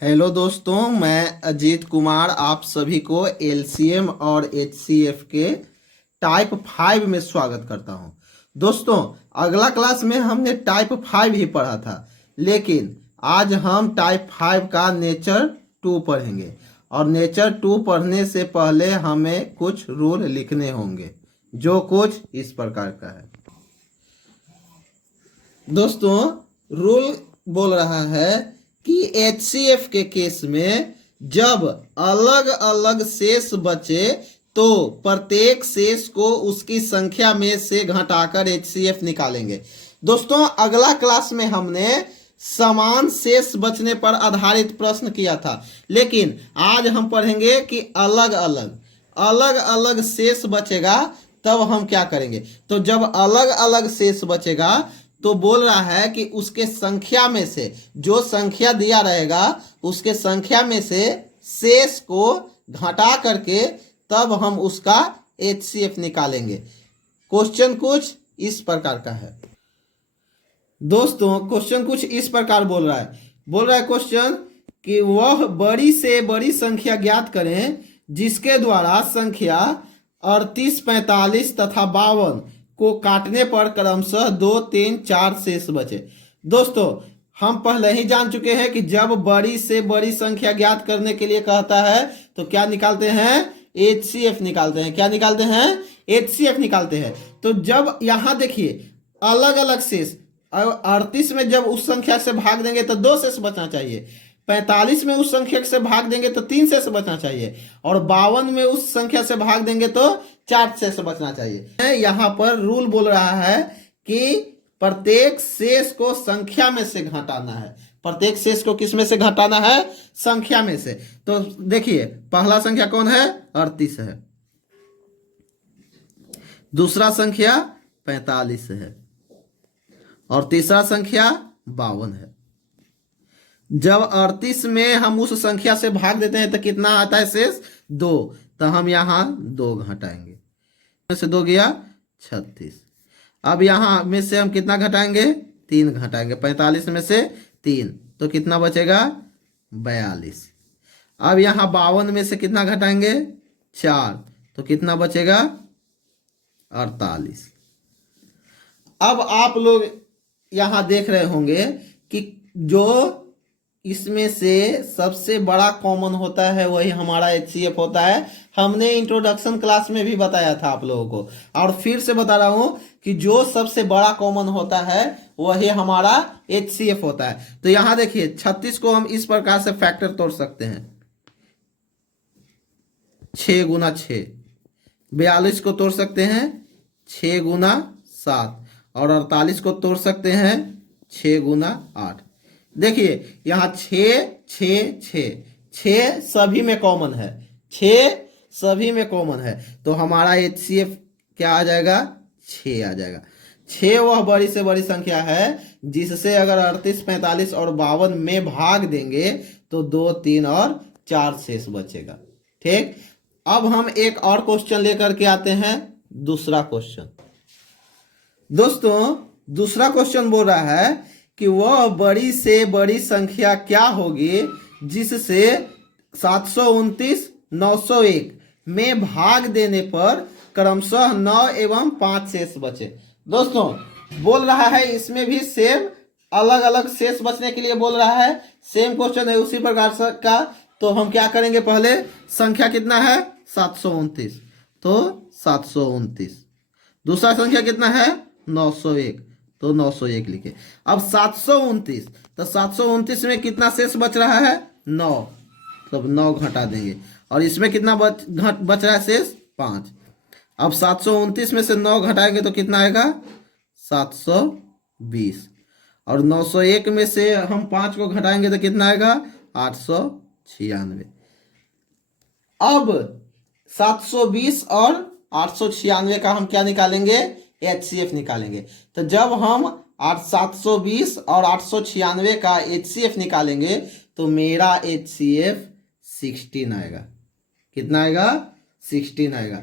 Hello दोस्तों, मैं अजीत कुमार आप सभी को एलसीएम और एचसीएफ के टाइप 5 में स्वागत करता हूं। दोस्तों, अगला क्लास में हमने टाइप 5 ही पढ़ा था, लेकिन आज हम टाइप 5 का नेचर 2 पढ़ेंगे। और नेचर 2 पढ़ने से पहले हमें कुछ रूल लिखने होंगे, जो कुछ इस प्रकार का है। दोस्तों, रूल बोल रहा है कि एचसीएफ के केस में जब अलग अलग शेष बचे तो प्रत्येक शेष को उसकी संख्या में से घटाकर एचसीएफ निकालेंगे। दोस्तों, अगला क्लास में हमने समान शेष बचने पर आधारित प्रश्न किया था, लेकिन आज हम पढ़ेंगे कि अलग अलग शेष बचेगा तब हम क्या करेंगे। तो जब अलग अलग शेष बचेगा तो बोल रहा है कि उसके संख्या में से, जो संख्या दिया रहेगा उसके संख्या में से शेष को घटा करके तब हम उसका एचसीएफ निकालेंगे। क्वेश्चन कुछ इस प्रकार का है। दोस्तों, क्वेश्चन कुछ इस प्रकार बोल रहा है क्वेश्चन कि वह बड़ी से बड़ी संख्या ज्ञात करें जिसके द्वारा संख्या 38, 45 तथा 52 को काटने पर क्रमशः 2, 3, 4 शेष बचे। दोस्तों, हम पहले ही जान चुके हैं कि जब बड़ी से बड़ी संख्या ज्ञात करने के लिए कहता है तो क्या निकालते हैं, एचसीएफ निकालते हैं। क्या निकालते हैं, एचसीएफ निकालते हैं। तो जब यहां देखिए अलग अलग शेष, 38 में जब उस संख्या से भाग देंगे तो 2 शेष बचना चाहिए, 45 में उस संख्या से भाग देंगे तो 3 शेष बचना चाहिए, और 52 में उस संख्या से भाग देंगे तो 4 शेष बचना चाहिए। यहाँ पर रूल बोल रहा है कि प्रत्येक शेष को संख्या में से घटाना है। प्रत्येक शेष को किस में से घटाना है, संख्या में से। तो देखिए, पहला संख्या कौन है, 38 है, दूसरा संख्या 45 है, और तीसरा संख्या 52 है। जब 38 में हम उस संख्या से भाग देते हैं तो कितना आता है शेष, 2। तो हम यहां 2 घटाएंगे, में से 2 गया 36। अब यहां में से हम कितना घटाएंगे, 3 घटाएंगे। 45 में से 3 तो कितना बचेगा, 42। अब यहां 52 में से कितना घटाएंगे, 4 तो कितना बचेगा, 48। अब आप लोग यहां देख रहे होंगे कि जो इसमें से सबसे बड़ा कॉमन होता है वही हमारा एचसीएफ होता है। हमने इंट्रोडक्शन क्लास में भी बताया था आप लोगों को, और फिर से बता रहा हूं कि जो सबसे बड़ा कॉमन होता है वही हमारा एचसीएफ होता है। तो यहां देखिए, 36 को हम इस प्रकार से फैक्टर तोड़ सकते हैं, 6 गुना 6। 42 को तोड़ सकते हैं 6 गुना 7, और 48 को तोड़ सकते हैं 6 गुना 8। देखिए यहां 6 6 6 6 सभी में कॉमन है, 6 सभी में कॉमन है। तो हमारा एचसीएफ क्या आ जाएगा, 6 आ जाएगा। 6 वह बड़ी से बड़ी संख्या है जिससे अगर 38, 45 और 52 में भाग देंगे तो 2, 3 और 4 शेष बचेगा। ठीक, अब हम एक और क्वेश्चन लेकर के आते हैं, दूसरा क्वेश्चन। दोस्तों, दूसरा क्वेश्चन बोल रहा है कि वह बड़ी से बड़ी संख्या क्या होगी जिससे 729, 901 में भाग देने पर क्रमशः 9 एवं 5 शेष बचे। दोस्तों, बोल रहा है इसमें भी सेम अलग अलग शेष बचने के लिए बोल रहा है। सेम क्वेश्चन है उसी प्रकार का। तो हम क्या करेंगे, पहले संख्या कितना है, 729, तो 729। दूसरा संख्या कितना है, 901, तो 901 लिखे। अब 729, तो 729 में कितना शेष बच रहा है, 9, तब 9 घटा देंगे, और इसमें कितना बच रहा है शेष, 5। अब 729 में से 9 घटाएंगे तो कितना आएगा, 720, और 901 में से हम 5 को घटाएंगे तो कितना आएगा, 896। अब 720 और 896 का हम क्या निकालेंगे, एचसीएफ निकालेंगे। तो जब हम 720 और 896 का एचसीएफ निकालेंगे तो मेरा एचसीएफ 16 आएगा। कितना आएगा, 16 आएगा।